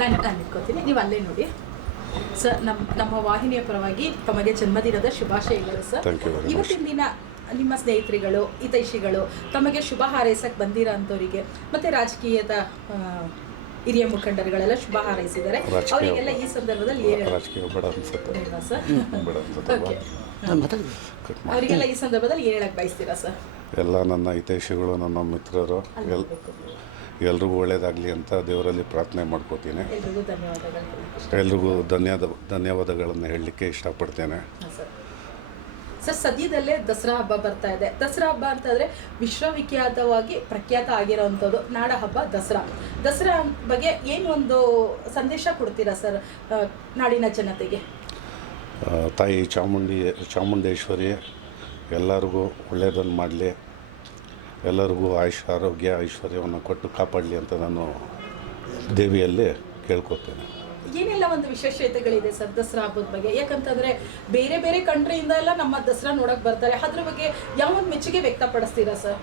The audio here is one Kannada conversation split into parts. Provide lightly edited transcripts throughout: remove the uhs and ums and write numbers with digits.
ನಾನು ಇಟ್ಕೋತೀನಿ, ನೀವು ಅಲ್ಲೇ ನೋಡಿ ಸರ್. ನಮ್ಮ ವಾಹಿನಿಯ ಪರವಾಗಿ ತಮಗೆ ಜನ್ಮದಿನದ ಶುಭಾಶಯಗಳು ಸರ್. ಇವತ್ತಿನ ದಿನ ನಿಮ್ಮ ಸ್ನೇಹಿತರುಗಳು ಹಿತೈಷಿಗಳು ತಮಗೆ ಶುಭ ಹಾರೈಸಕ್ಕೆ ಬಂದಿರೋ ಅಂಥವರಿಗೆ ಮತ್ತು ರಾಜಕೀಯದ ಹಿರಿಯ ಮುಖಂಡರುಗಳೆಲ್ಲ ಶುಭ ಹಾರೈಸಿದ್ದಾರೆ. ಅವರಿಗೆಲ್ಲ ಈ ಸಂದರ್ಭದಲ್ಲಿ ಅವರಿಗೆಲ್ಲ ಈ ಸಂದರ್ಭದಲ್ಲಿ ಏನು ಹೇಳಕ್ಕೆ ಬಯಸ್ತೀರಾ ಸರ್? ಎಲ್ಲ ನನ್ನ ಹಿತೈಷಿಗಳು, ನನ್ನ ಮಿತ್ರರು ಎಲ್ರಿಗೂ ಒಳ್ಳೇದಾಗಲಿ ಅಂತ ದೇವರಲ್ಲಿ ಪ್ರಾರ್ಥನೆ ಮಾಡ್ಕೋತೀನಿ. ಎಲ್ರಿಗೂ ಧನ್ಯವಾದಗಳನ್ನು ಹೇಳಲಿಕ್ಕೆ ಇಷ್ಟಪಡ್ತೇನೆ. ಸರ್, ಸದ್ಯದಲ್ಲೇ ದಸರಾ ಹಬ್ಬ ಬರ್ತಾ ಇದೆ. ದಸರಾ ಹಬ್ಬ ಅಂತಂದರೆ ವಿಶ್ವವಿಖ್ಯಾತವಾಗಿ ಪ್ರಖ್ಯಾತ ಆಗಿರೋವಂಥದ್ದು ನಾಡ ಹಬ್ಬ ದಸರಾ. ದಸರಾ ಬಗ್ಗೆ ಏನು ಒಂದು ಸಂದೇಶ ಕೊಡ್ತೀರಾ ಸರ್ ನಾಡಿನ ಜನತೆಗೆ? ತಾಯಿ ಚಾಮುಂಡೇಶ್ವರಿ ಎಲ್ಲರಿಗೂ ಒಳ್ಳೆಯದನ್ನು ಮಾಡಲಿ, ಎಲ್ಲರಿಗೂ ಆರೋಗ್ಯ ಐಶ್ವರ್ಯವನ್ನು ಕೊಟ್ಟು ಕಾಪಾಡಲಿ ಅಂತ ನಾನು ದೇವಿಯಲ್ಲಿ ಕೇಳ್ಕೊತೇನೆ. ಏನೆಲ್ಲ ಒಂದು ವಿಶೇಷತೆಗಳಿದೆ ಸರ್ ದಸರಾ ಹಬ್ಬದ ಬಗ್ಗೆ? ಯಾಕಂತಂದರೆ ಬೇರೆ ಬೇರೆ ಕಂಟ್ರಿಯಿಂದ ಎಲ್ಲ ನಮ್ಮ ದಸರಾ ನೋಡೋಕೆ ಬರ್ತಾರೆ. ಅದ್ರ ಬಗ್ಗೆ ಯಾವೊಂದು ಮೆಚ್ಚುಗೆ ವ್ಯಕ್ತಪಡಿಸ್ತೀರಾ ಸರ್?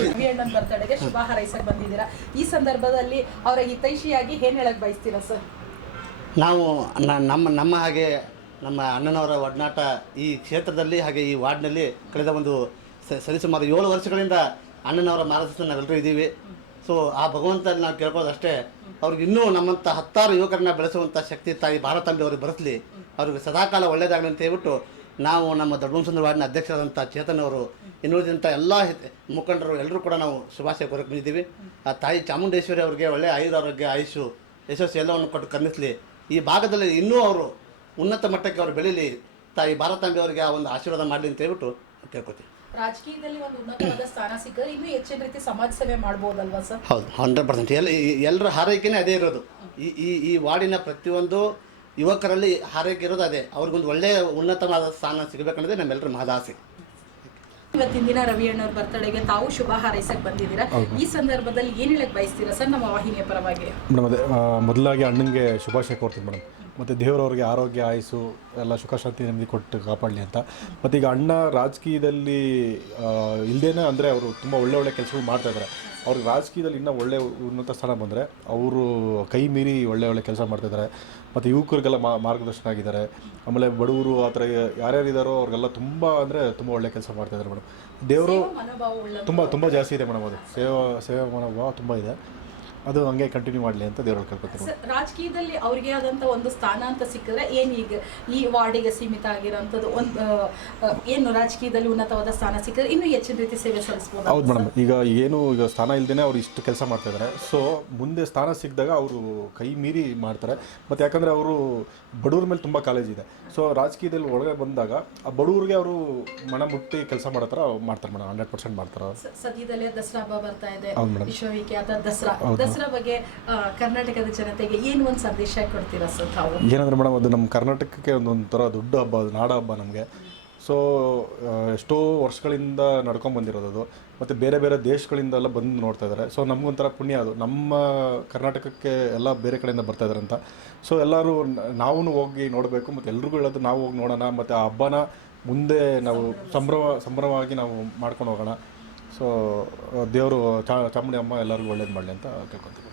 ರವಿ ಅಣ್ಣನ ಬರ್ತಡೆಗೆ ಶುಭ ಹಾರೈಸಕ್ಕೆ ಬಂದಿದ್ದೀರಾ. ಈ ಸಂದರ್ಭದಲ್ಲಿ ಅವರ ಹಿತೈಷಿಯಾಗಿ ಏನು ಹೇಳಕ್ಕೆ ಬಯಸ್ತೀರಾ ಸರ್? ನಾವು ನಮ್ಮ ಹಾಗೆ ನಮ್ಮ ಅಣ್ಣನವರ ಒಡನಾಟ ಈ ಕ್ಷೇತ್ರದಲ್ಲಿ ಹಾಗೆ ಈ ವಾರ್ಡ್ನಲ್ಲಿ ಕಳೆದ ಒಂದು ಸರಿಸುಮಾರು 7 ವರ್ಷಗಳಿಂದ ಅಣ್ಣನವರ ಮಾರ್ಗದರ್ಶನ ನಾವೆಲ್ಲರೂ ಇದ್ದೀವಿ. ಸೊ ಆ ಭಗವಂತನಲ್ಲಿ ನಾವು ಕೇಳ್ಕೊಳ್ಳೋದಷ್ಟೇ, ಅವ್ರಿಗೆ ಇನ್ನೂ ನಮ್ಮಂಥ 10 ಯುವಕರನ್ನ ಬೆಳೆಸುವಂಥ ಶಕ್ತಿ ತಾಯಿ ಭಾರತಾಂಬೆ ಅವ್ರಿಗೆ ಬರೆಸಲಿ, ಅವ್ರಿಗೆ ಸದಾಕಾಲ ಒಳ್ಳೆಯದಾಗಲಿ ಅಂತ ಹೇಳ್ಬಿಟ್ಟು ನಾವು ನಮ್ಮ ದೊಡ್ಡಬೊಮ್ಮಸಂದ್ರ ವಾರ್ಡಿನ ಅಧ್ಯಕ್ಷರಾದಂಥ ಚೇತನ್ ಅವರು, ಇನ್ನುಳಿದಂಥ ಎಲ್ಲ ಮುಖಂಡರು ಎಲ್ಲರೂ ಕೂಡ ನಾವು ಶುಭಾಶಯ ಕೋರಕ್ಕೆ ಬಂದಿದ್ದೀವಿ. ಆ ತಾಯಿ ಚಾಮುಂಡೇಶ್ವರಿ ಅವರಿಗೆ ಒಳ್ಳೆಯ ಆರೋಗ್ಯ ಆಯುಷು ಯಶಸ್ಸು ಎಲ್ಲವನ್ನು ಕೊಟ್ಟು ಕರುಣಿಸಲಿ. ಈ ಭಾಗದಲ್ಲಿ ಇನ್ನೂ ಅವರು ಉನ್ನತ ಮಟ್ಟಕ್ಕೆ ಅವರು ಬೆಳೀಲಿ, ತಾಯಿ ಭಾರತಾಂಬೆ ಅವರಿಗೆ ಆ ಒಂದು ಆಶೀರ್ವಾದ ಮಾಡಲಿ ಅಂತ ಹೇಳ್ಬಿಟ್ಟು ಕೇಳ್ಕೊತೀವಿ. ರಾಜಕೀಯದಲ್ಲಿ ಒಂದು ಉನ್ನತವಾದ ಸ್ಥಾನ ಸಿಕ್ಕರೆ ಇನ್ನೂ ಹೆಚ್ಚಿನ ರೀತಿ ಸಮಾಜ ಸೇವೆ ಮಾಡ್ಬೋದಲ್ವಾ ಸರ್? ಹೌದು, 100%. ಎಲ್ಲರ ಹಾರೈಕೆನೇ ಅದೇ ಇರೋದು. ಈ ವಾರ್ಡಿನ ಪ್ರತಿಯೊಂದು ಯುವಕರಲ್ಲಿ ಹಾರೈಕೆ ಇರೋದು ಅದೇ. ಅವ್ರಿಗೊಂದು ಒಳ್ಳೆಯ ಉನ್ನತವಾದ ಸ್ಥಾನ ಸಿಗಬೇಕನ್ನೋದೇ ನಮ್ಮೆಲ್ಲರ ಮಹದಾಸೆ. ಇವತ್ತಿನ ದಿನ ರವಿ ಅಣ್ಣವ್ರ ಬರ್ತಡೆಗೆ ತಾವು ಶುಭ ಹಾರೈಸಕ್ಕೆ ಬಂದಿದ್ದೀರಾ. ಈ ಸಂದರ್ಭದಲ್ಲಿ ಏನು ಹೇಳಕ್ಕೆ ಬಯಸ್ತೀರಾ ಸರ್ ನಮ್ಮ ವಾಹಿನಿಯ ಪರವಾಗಿ? ಮೇಡಮ್, ಅದೇ ಮೊದಲಾಗಿ ಅಣ್ಣನಿಗೆ ಶುಭಾಶಯ ಕೋರ್ತೀನಿ ಮೇಡಮ್. ಮತ್ತು ದೇವರವ್ರಿಗೆ ಆರೋಗ್ಯ ಆಯುಸ್ಸು ಎಲ್ಲ ಸುಖ ಶಾಂತಿ ನೆಮ್ಮದಿ ಕೊಟ್ಟು ಕಾಪಾಡಲಿ ಅಂತ. ಮತ್ತು ಈಗ ಅಣ್ಣ ರಾಜಕೀಯದಲ್ಲಿ ಇಲ್ಲದೇನೆ ಅಂದರೆ ಅವರು ತುಂಬ ಒಳ್ಳೆ ಕೆಲಸಗಳು ಮಾಡ್ತಾಯಿದ್ದಾರೆ. ಅವ್ರಿಗೆ ರಾಜಕೀಯದಲ್ಲಿ ಇನ್ನೂ ಒಳ್ಳೆ ಉನ್ನತ ಸ್ಥಾನ ಬಂದರೆ ಅವರು ಕೈ ಮೀರಿ ಒಳ್ಳೆ ಕೆಲಸ ಮಾಡ್ತಾಯಿದ್ದಾರೆ. ಮತ್ತು ಯುವಕರಿಗೆಲ್ಲ ಮಾರ್ಗದರ್ಶನ ಆಗಿದ್ದಾರೆ. ಆಮೇಲೆ ಬಡವರು ಆ ಥರ ಯಾರ್ಯಾರಿದ್ದಾರೋ ಅವ್ರಿಗೆಲ್ಲ ತುಂಬ ಒಳ್ಳೆ ಕೆಲಸ ಮಾಡ್ತಾಯಿದ್ದಾರೆ ಮೇಡಮ್. ದೇವರು ತುಂಬ ಜಾಸ್ತಿ ಇದೆ ಮೇಡಮ್. ಅದು ಸೇವಾ ಮನೋಭಾವ ತುಂಬ ಇದೆ. ಅದು ಹಂಗೆ ಕಂಟಿನ್ಯೂ ಮಾಡಲಿ ಅಂತ ದೇವರಲ್ಲಿ ಕೇಳ್ಕೊತೀನಿ. ರಾಜಕೀಯದಲ್ಲಿ ಅವ್ರಿಗೆ ಆದಂಥ ಒಂದು ಸ್ಥಾನ ಅಂತ ಸಿಕ್ಕಿದ್ರೆ ಏನು ಈಗ ಈ ವಾರ್ಡಿಗೆ ಸೀಮಿತ ಆಗಿರೋಂಥದ್ದು ಒಂದು ಏನು ರಾಜಕೀಯದಲ್ಲಿ ಉನ್ನತವಾದ ಸ್ಥಾನ ಸಿಕ್ಕಿದ್ರೆ ಇನ್ನೂ ಹೆಚ್ಚಿನ ರೀತಿ ಸೇವೆ ಸಲ್ಲಿಸ್ಬೋದು? ಹೌದು ಮೇಡಮ್. ಈಗ ಸ್ಥಾನ ಇಲ್ಲದೇ ಅವ್ರು ಇಷ್ಟು ಕೆಲಸ ಮಾಡ್ತಾಯಿದ್ದಾರೆ. ಸೊ ಮುಂದೆ ಸ್ಥಾನ ಸಿಕ್ಕಿದಾಗ ಅವರು ಕೈ ಮೀರಿ ಮಾಡ್ತಾರೆ. ಮತ್ತು ಯಾಕಂದರೆ ಅವರು ಬಡವ್ರ ಮೇಲೆ ತುಂಬ ಕಾಳಜಿ ಇದೆ. ಸೊ ರಾಜಕೀಯದಲ್ಲಿ ಒಳಗೆ ಬಂದಾಗ ಆ ಬಡವ್ರಿಗೆ ಅವರು ಮನ ಮುಟ್ಟಿ ಕೆಲಸ ಮಾಡೋ ಥರ ಮಾಡ್ತಾರೆ ಮೇಡಮ್. 100% ಮಾಡ್ತಾರೆ. ಸದ್ಯದಲ್ಲೇ ದಸರಾ ಹಬ್ಬ ಬರ್ತಾ ಇದೆ, ವಿಶ್ವವಿಖ್ಯಾತ ದಸರಾ ಬಗ್ಗೆ ಕರ್ನಾಟಕದ ಜನತೆಗೆ ಏನು ಒಂದು ಸಂದೇಶ ಕೊಡ್ತೀರಾ ಸರ್ ತಾವು? ಏನಂದ್ರೆ ಮೇಡಮ್, ಅದು ನಮ್ಮ ಕರ್ನಾಟಕಕ್ಕೆ ಒಂಥರ ದೊಡ್ಡ ಹಬ್ಬ, ಅದು ನಾಡ ಹಬ್ಬ ನಮಗೆ. ಸೊ ಎಷ್ಟೋ ವರ್ಷಗಳಿಂದ ನಡ್ಕೊಂಬಂದಿರೋದು ಅದು. ಮತ್ತು ಬೇರೆ ಬೇರೆ ದೇಶಗಳಿಂದೆಲ್ಲ ಬಂದು ನೋಡ್ತಾ ಇದ್ದಾರೆ. ಸೊ ನಮಗೊಂಥರ ಪುಣ್ಯ ಅದು. ನಮ್ಮ ಕರ್ನಾಟಕಕ್ಕೆ ಎಲ್ಲ ಬೇರೆ ಕಡೆಯಿಂದ ಬರ್ತಾಯಿದ್ದಾರೆ ಅಂತ. ಸೊ ಎಲ್ಲರೂ ನಾವು ಹೋಗಿ ನೋಡಬೇಕು, ಮತ್ತು ಎಲ್ರಿಗೂ ಹೇಳೋದು ನಾವು ಹೋಗಿ ನೋಡೋಣ, ಮತ್ತು ಆ ಹಬ್ಬನ ಮುಂದೆ ನಾವು ಸಂಭ್ರಮವಾಗಿ ನಾವು ಮಾಡ್ಕೊಂಡು ಹೋಗೋಣ. ಸೊ ದೇವರು ಚಾಮುಂಡಿ ಅಮ್ಮ ಎಲ್ಲರಿಗೂ ಒಳ್ಳೇದು ಮಾಡಲಿ ಅಂತ ಕೇಳ್ಕೊತೀವಿ.